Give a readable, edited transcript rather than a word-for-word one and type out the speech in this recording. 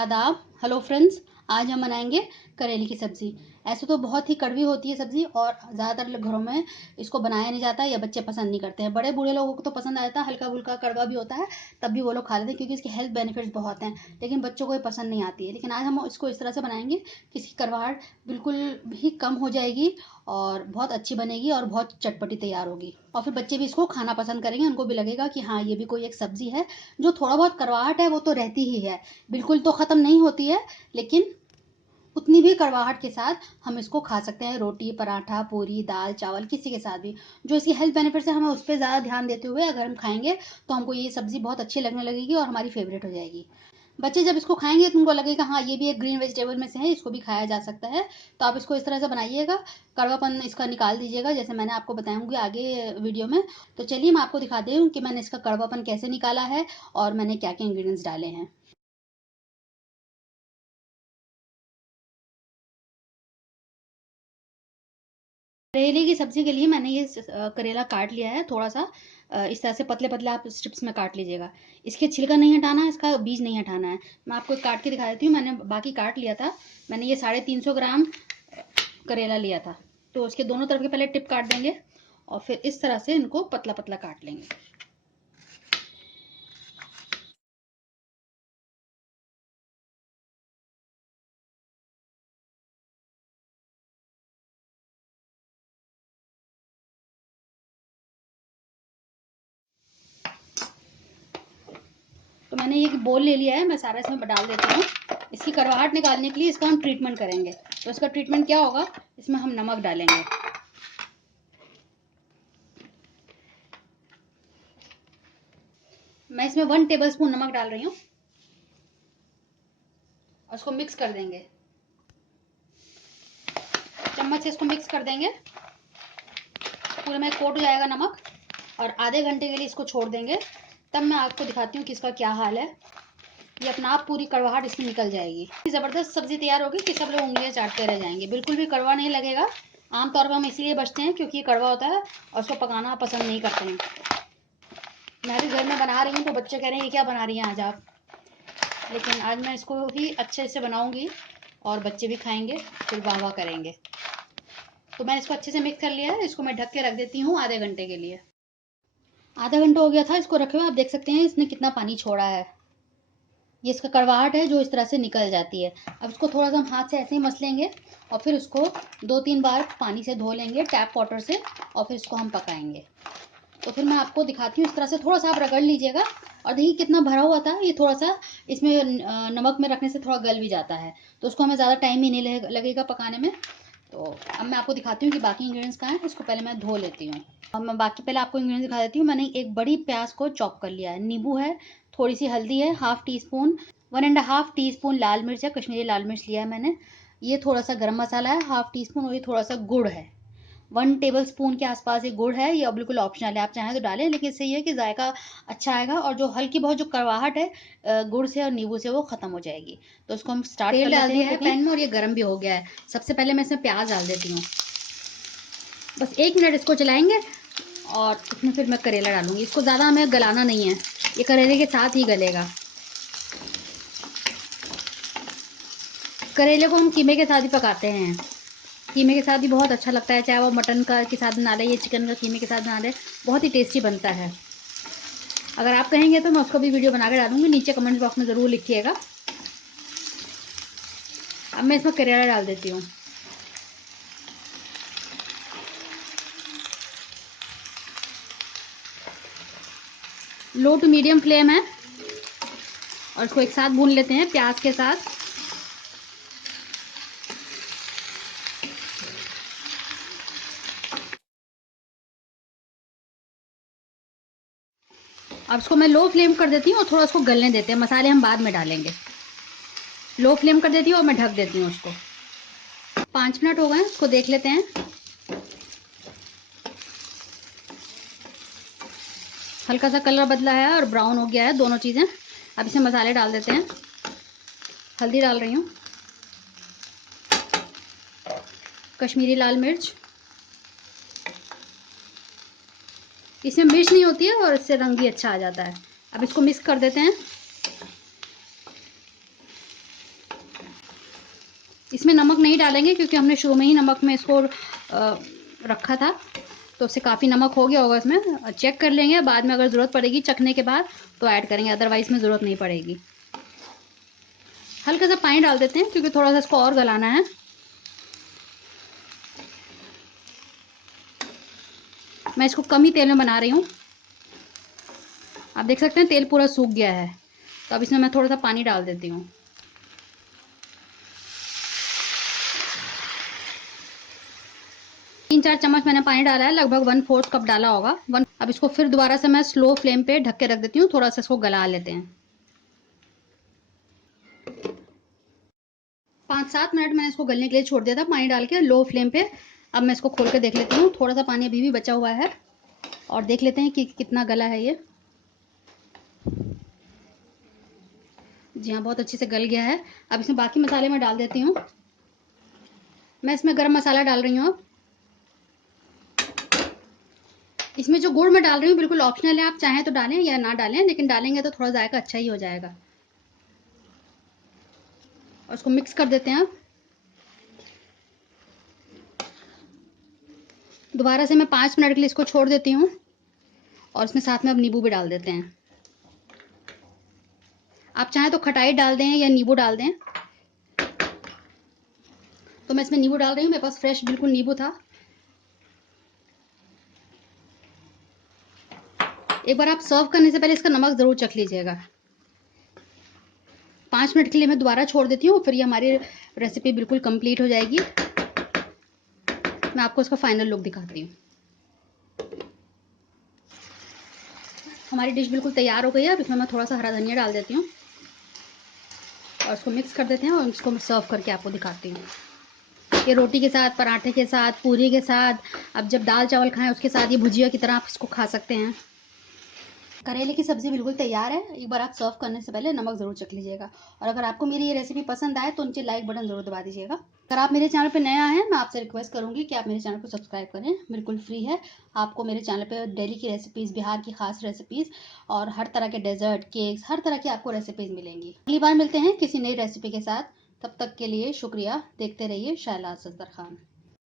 आदाब। Hello friends, आज हम बनाएंगे करेले की सब्ज़ी। ऐसे तो बहुत ही कड़वी होती है सब्ज़ी और ज़्यादातर घरों में इसको बनाया नहीं जाता है या बच्चे पसंद नहीं करते हैं। बड़े बूढ़े लोगों को तो पसंद आता है, हल्का फुल्का कड़वा भी होता है तब भी वो लोग खा लेते हैं क्योंकि इसके हेल्थ बेनिफिट्स बहुत हैं। लेकिन बच्चों को ये पसंद नहीं आती है। लेकिन आज हम इसको इस तरह से बनाएंगे कि इसकी कड़वाहट बिल्कुल भी कम हो जाएगी और बहुत अच्छी बनेगी और बहुत चटपटी तैयार होगी। और फिर बच्चे भी इसको खाना पसंद करेंगे, उनको भी लगेगा कि हाँ, ये भी कोई एक सब्ज़ी है। जो थोड़ा बहुत कड़वाहट है वो तो रहती ही है, बिल्कुल तो ख़त्म नहीं होती है, लेकिन उतनी भी कड़वाहट के साथ हम इसको खा सकते हैं रोटी, पराठा, पूरी, दाल, चावल किसी के साथ भी। जो इसकी हेल्थ बेनिफिट्स है हमें उस पर ज़्यादा ध्यान देते हुए अगर हम खाएंगे तो हमको ये सब्ज़ी बहुत अच्छी लगने लगेगी और हमारी फेवरेट हो जाएगी। बच्चे जब इसको खाएंगे तो उनको लगेगा हाँ, ये भी एक ग्रीन वेजिटेबल में से है, इसको भी खाया जा सकता है। तो आप इसको इस तरह से बनाइएगा, कड़वापन इसका निकाल दीजिएगा जैसे मैंने आपको बताऊंगी आगे वीडियो में। तो चलिए मैं आपको दिखा दूँ कि मैंने इसका कड़वापन कैसे निकाला है और मैंने क्या क्या इंग्रेडिएंट्स डाले हैं। करेले की सब्जी के लिए मैंने ये करेला काट लिया है थोड़ा सा। इस तरह से पतले पतले आप स्ट्रिप्स में काट लीजिएगा। इसके छिलका नहीं हटाना है, इसका बीज नहीं हटाना है। मैं आपको काट के दिखा देती हूँ, मैंने बाकी काट लिया था। मैंने ये 350 ग्राम करेला लिया था। तो उसके दोनों तरफ के पहले टिप काट देंगे और फिर इस तरह से इनको पतला पतला काट लेंगे। तो मैंने ये बोल ले लिया है, मैं सारा इसमें डाल देती हूँ। इसकी कड़वाहट निकालने के लिए इसका हम ट्रीटमेंट करेंगे। तो इसका ट्रीटमेंट क्या होगा, इसमें हम नमक डालेंगे। मैं इसमें 1 टेबलस्पून नमक डाल रही हूँ और इसको मिक्स कर देंगे। चम्मच से इसको मिक्स कर देंगे, पूरे में कोट हो जाएगा नमक। और आधे घंटे के लिए इसको छोड़ देंगे, तब मैं आपको दिखाती हूँ कि इसका क्या हाल है। ये अपना आप पूरी कड़वाहट इसकी निकल जाएगी। ज़बरदस्त सब्जी तैयार होगी कि सब लोग उंगलियां चाटते रह जाएंगे, बिल्कुल भी कड़वा नहीं लगेगा। आमतौर पर हम इसीलिए बचते हैं क्योंकि ये कड़वा होता है और उसको पकाना पसंद नहीं करते हैं। मैं भी घर में बना रही हूँ तो बच्चे कह रहे हैं ये क्या बना रही हैं आज आप। लेकिन आज मैं इसको ही अच्छे से बनाऊंगी और बच्चे भी खाएंगे, फिर वाह वाह करेंगे। तो मैंने इसको अच्छे से मिक्स कर लिया है, इसको मैं ढक के रख देती हूँ आधे घंटे के लिए। आधा घंटा हो गया था इसको रखे हुए, आप देख सकते हैं इसने कितना पानी छोड़ा है। ये इसका कड़वाहट है जो इस तरह से निकल जाती है। अब इसको थोड़ा सा हम हाथ से ऐसे ही मस लेंगे और फिर उसको 2-3 बार पानी से धो लेंगे टैप वाटर से और फिर इसको हम पकाएंगे। तो फिर मैं आपको दिखाती हूँ, इस तरह से थोड़ा सा आप रगड़ लीजिएगा। और देखिए कितना भरा हुआ था, ये थोड़ा सा इसमें नमक में रखने से थोड़ा गल भी जाता है। तो उसको हमें ज़्यादा टाइम ही नहीं लगेगा पकाने में। तो अब मैं आपको दिखाती हूँ कि बाकी इंग्रेडिएंट्स कहाँ हैं। इसको पहले मैं धो लेती हूँ और मैं बाकी पहले आपको इंग्रेडिएंट्स दिखा देती हूँ। मैंने एक बड़ी प्याज को चॉप कर लिया है, नींबू है, थोड़ी सी हल्दी है, 1/2 टीस्पून, 1.5 टीस्पून लाल मिर्च है, कश्मीरी लाल मिर्च लिया है मैंने। ये थोड़ा सा गरम मसाला है 1/2 टीस्पून और ये थोड़ा सा गुड़ है 1 टेबल स्पून के आसपास। ये गुड़ है, ये बिल्कुल ऑप्शनल है, आप चाहें तो डालें, लेकिन इससे ये है कि जायका अच्छा आएगा और जो हल्की बहुत जो कड़वाहट है गुड़ से और नींबू से वो खत्म हो जाएगी। तो इसको हम स्टार्ट कर डाल दिया है पैन में और ये गर्म भी हो गया है। सबसे पहले मैं इसमें प्याज डाल देती हूँ। बस 1 मिनट इसको चलाएंगे और इसमें फिर मैं करेला डालूंगी। इसको ज़्यादा हमें गलाना नहीं है, ये करेले के साथ ही गलेगा। करेले को हम कीमे के साथ ही पकाते हैं, कीमे के साथ भी बहुत अच्छा लगता है, चाहे वो मटन का के साथ बना ले या चिकन का कीमे के साथ बना ले, बहुत ही टेस्टी बनता है। अगर आप कहेंगे तो मैं उसका भी वीडियो बना के डालूंगी, नीचे कमेंट बॉक्स में ज़रूर लिखिएगा। अब मैं इसमें करेला डाल देती हूँ। लो टू मीडियम फ्लेम है और इसको एक साथ भून लेते हैं प्याज के साथ। अब इसको मैं लो फ्लेम कर देती हूँ और थोड़ा उसको गलने देते हैं, मसाले हम बाद में डालेंगे। लो फ्लेम कर देती हूँ और मैं ढक देती हूँ उसको। 5 मिनट हो गए, इसको देख लेते हैं। हल्का सा कलर बदला है और ब्राउन हो गया है दोनों चीज़ें। अब इसमें मसाले डाल देते हैं। हल्दी डाल रही हूँ, कश्मीरी लाल मिर्च, इसमें मिर्च नहीं होती है और इससे रंग भी अच्छा आ जाता है। अब इसको मिक्स कर देते हैं। इसमें नमक नहीं डालेंगे क्योंकि हमने शुरू में ही नमक में इसको रखा था, तो उससे काफ़ी नमक हो गया होगा इसमें। चेक कर लेंगे, बाद में अगर ज़रूरत पड़ेगी चखने के बाद तो ऐड करेंगे, अदरवाइज़ में ज़रूरत नहीं पड़ेगी। हल्का सा पानी डाल देते हैं क्योंकि थोड़ा सा इसको और गलाना है। मैं इसको कम ही तेल में बना रही हूँ। आप देख सकते हैं तेल पूरा सूख गया है, तो अब इसमें मैं थोड़ा सा पानी डाल देती हूँ। तीन चार चम्मच मैंने पानी डाला है, लगभग 1/4 कप डाला होगा। अब इसको फिर दोबारा से मैं स्लो फ्लेम पे ढक के रख देती हूँ, थोड़ा सा इसको गला लेते हैं। 5-7 मिनट मैंने इसको गलने के लिए छोड़ दिया था पानी डाल के लो फ्लेम पे। अब मैं इसको खोल के देख लेती हूँ, थोड़ा सा पानी अभी भी बचा हुआ है, और देख लेते हैं कि कितना गला है ये। जी हाँ, बहुत अच्छे से गल गया है। अब इसमें बाकी मसाले मैं डाल देती हूँ। मैं इसमें गरम मसाला डाल रही हूँ। अब इसमें जो गुड़ मैं डाल रही हूँ बिल्कुल ऑप्शनल है, आप चाहें तो डालें या ना डालें, लेकिन डालेंगे तो थोड़ा जायका अच्छा ही हो जाएगा। और उसको मिक्स कर देते हैं। अब दोबारा से मैं 5 मिनट के लिए इसको छोड़ देती हूँ, और इसमें साथ में अब नींबू भी डाल देते हैं। आप चाहें तो खटाई डाल दें या नींबू डाल दें, तो मैं इसमें नींबू डाल रही हूँ, मेरे पास फ्रेश बिल्कुल नींबू था। एक बार आप सर्व करने से पहले इसका नमक ज़रूर चख लीजिएगा। 5 मिनट के लिए मैं दोबारा छोड़ देती हूँ, फिर ये हमारी रेसिपी बिल्कुल कंप्लीट हो जाएगी। मैं आपको इसका फाइनल लुक दिखाती हूँ। हमारी डिश बिल्कुल तैयार हो गई है। अब इसमें मैं थोड़ा सा हरा धनिया डाल देती हूँ, और इसको मिक्स कर देते हैं, और इसको मैं सर्व करके आपको दिखाती हूँ। ये रोटी के साथ, पराठे के साथ, पूरी के साथ, अब जब दाल चावल खाएं उसके साथ ये भुजिया की तरह आप इसको खा सकते हैं। करेले की सब्ज़ी बिल्कुल तैयार है। एक बार आप सर्व करने से पहले नमक ज़रूर चख लीजिएगा, और अगर आपको मेरी ये रेसिपी पसंद आए तो नीचे लाइक बटन ज़रूर दबा दीजिएगा। अगर आप मेरे चैनल पे नया हैं, मैं आपसे रिक्वेस्ट करूँगी कि आप मेरे चैनल को सब्सक्राइब करें, बिल्कुल फ्री है। आपको मेरे चैनल पे डेली की रेसिपीज़, बिहार की खास रेसिपीज़ और हर तरह के डेजर्ट, केक्स, हर तरह की आपको रेसिपीज़ मिलेंगी। अगली बार मिलते हैं किसी नई रेसिपी के साथ। तब तक के लिए शुक्रिया। देखते रहिए शायला सफदर खान।